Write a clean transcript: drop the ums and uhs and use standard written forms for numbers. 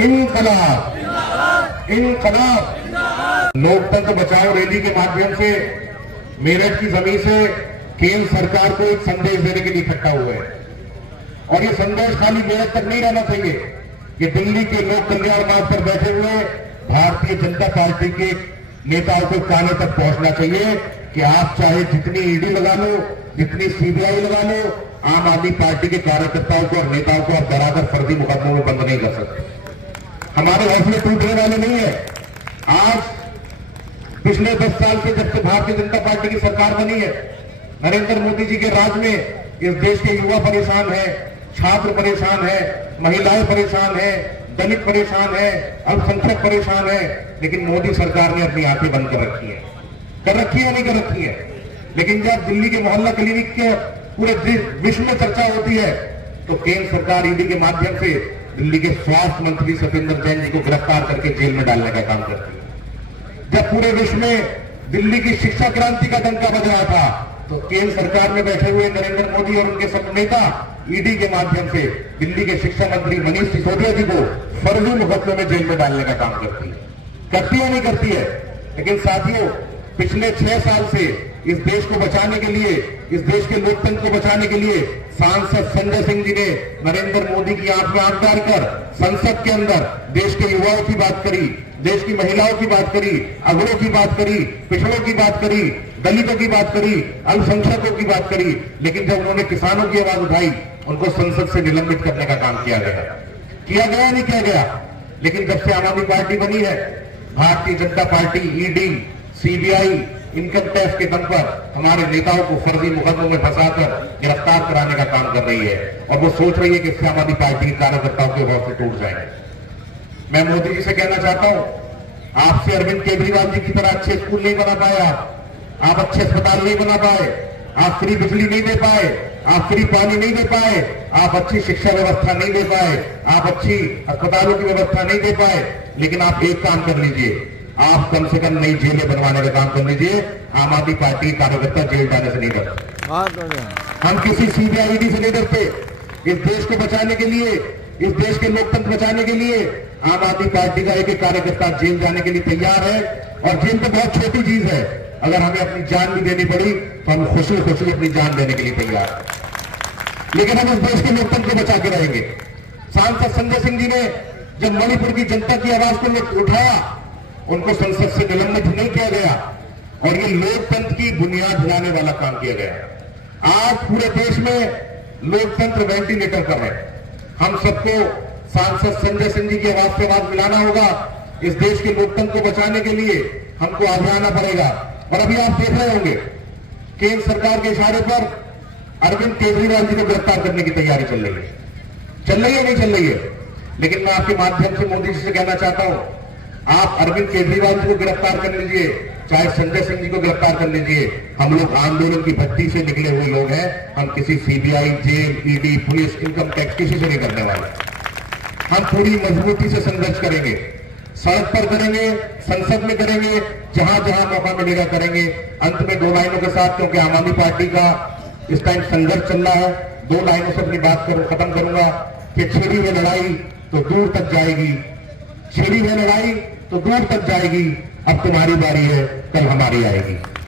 इनकलाब इनकलाब। लोकतंत्र बचाओ रैली के माध्यम से मेरठ की जमीन से केंद्र सरकार को एक संदेश देने के लिए इकट्ठा हुए हैं और ये संदेश खाली मेरठ तक नहीं रहना चाहिए। ये दिल्ली के लोक कल्याण मार्ग पर बैठे हुए भारतीय जनता पार्टी के नेताओं को काने तक पहुंचना चाहिए कि आप चाहे जितनी ईडी लगा लो, जितनी सीबीआई लगा लो, आम आदमी पार्टी के कार्यकर्ताओं को और नेताओं को आप डराकर फर्जी मुकदमों में बंद नहीं कर सकते। हमारे हौसले टूटने वाले नहीं है। आज पिछले 10 साल से जब से भारतीय जनता पार्टी की सरकार बनी है, नरेंद्र मोदी जी के राज में इस देश के युवा परेशान है, छात्र परेशान है, महिलाएं परेशान है, दलित परेशान है, अल्पसंख्यक परेशान है। लेकिन मोदी सरकार ने अपनी आंखें बंद कर रखी है या नहीं कर रखी है। लेकिन जब दिल्ली के मोहल्ला क्लिनिक के पूरे विश्व में चर्चा होती है तो केंद्र सरकार ईडी के माध्यम से दिल्ली के स्वास्थ्य मंत्री सत्येंद्र जैन जी को गिरफ्तार करके जेल में डालने का काम करती है। जब पूरे विश्व में दिल्ली की शिक्षा क्रांति का डंका बज रहा था तो केंद्र सरकार में बैठे हुए नरेंद्र मोदी और उनके सब नेता ईडी के माध्यम से दिल्ली के शिक्षा मंत्री मनीष सिसोदिया जी को फर्जी मुकदमे में जेल में डालने का काम करती है नहीं करती है। लेकिन साथियों, पिछले 6 साल से इस देश को बचाने के लिए, इस देश के लोकतंत्र को बचाने के लिए सांसद संजय सिंह जी ने नरेंद्र मोदी की आंख में आंख डालकर संसद के अंदर देश के युवाओं की बात करी, देश की महिलाओं की बात करी, अगड़ों की बात करी, पिछड़ों की बात करी, दलितों की बात करी, अल्पसंख्यकों की बात करी। लेकिन जब उन्होंने किसानों की आवाज उठाई, उनको संसद से निलंबित करने का काम किया गया नहीं किया गया। लेकिन जब से आम आदमी पार्टी बनी है, Bharatiya Janata party ED, CBI, income tax के दम पर हमारे नेताओं को फर्जी मुकदमों में फंसाकर गिरफ्तार कराने का काम कर रही है और वो सोच रही है कि इससे आम आदमी पार्टी के कार्यकर्ताओं के हौसले टूट जाएंगे। मैं मोदी जी से कहना चाहता हूं, आपसे अरविंद केजरीवाल जी की तरह अच्छे स्कूल नहीं बना पाए, आप अच्छे अस्पताल नहीं बना पाए, आप फ्री बिजली नहीं दे पाए, आप फ्री पानी नहीं दे पाए, आप अच्छी शिक्षा व्यवस्था नहीं दे पाए, आप अच्छी अस्पतालों की व्यवस्था नहीं दे पाए। लेकिन आप एक काम कर लीजिए, आप कम से कम नई जेलें बनवाने का काम कर लीजिए। आम आदमी पार्टी कार्यकर्ता जेल जाने से नहीं डरते, हम किसी सीबीआई ईडी से नहीं डरते। इस देश को बचाने के लिए, इस देश के लोकतंत्र बचाने के लिए आम आदमी पार्टी का एक कार्यकर्ता जेल जाने के लिए तैयार है। और जेल तो बहुत छोटी चीज है, अगर हमें अपनी जान भी देनी पड़ी तो हम खुशी खुशी अपनी जान देने के लिए तैयार हैं। लेकिन हम इस देश के लोकतंत्र को बचा के रहेंगे। सांसद संजय सिंह जी ने जब मणिपुर की जनता की आवाज को उठाया, उनको संसद से निलंबित नहीं किया गया और ये लोकतंत्र की बुनियाद हिलाने वाला काम किया गया। आज पूरे देश में लोकतंत्र वेंटिलेटर पर है। हम सबको सांसद संजय सिंह जी की आवाज से आवाज मिलाना होगा। इस देश के लोकतंत्र को बचाने के लिए हमको आगे आना पड़ेगा। और अभी आप देख रहे होंगे केंद्र सरकार के इशारे पर अरविंद केजरीवाल जी को गिरफ्तार करने की तैयारी चल रही है नहीं चल रही है। लेकिन मैं आपके माध्यम से मोदी जी से कहना चाहता हूं, आप अरविंद केजरीवाल जी को गिरफ्तार कर लीजिए, चाहे संजय सिंह जी को गिरफ्तार कर लीजिए। हम लोग आंदोलन की भट्टी से निकले हुए लोग हैं। हम किसी CBI, jail, ED, police, income tax किसी से नहीं करने वाले। हम पूरी मजबूती से संघर्ष करेंगे, सड़क पर करेंगे, संसद में करेंगे, जहां जहां मौका मिलेगा करेंगे। अंत में 2 लाइनों के साथ, क्योंकि आम आदमी पार्टी का इस टाइम संघर्ष चल रहा है, 2 लाइनों से अपनी बात खत्म करूंगा कि छिड़ी हुई लड़ाई तो दूर तक जाएगी, छिड़ी हुई लड़ाई तो दूर तक जाएगी। अब तुम्हारी बारी है, कल हमारी आएगी।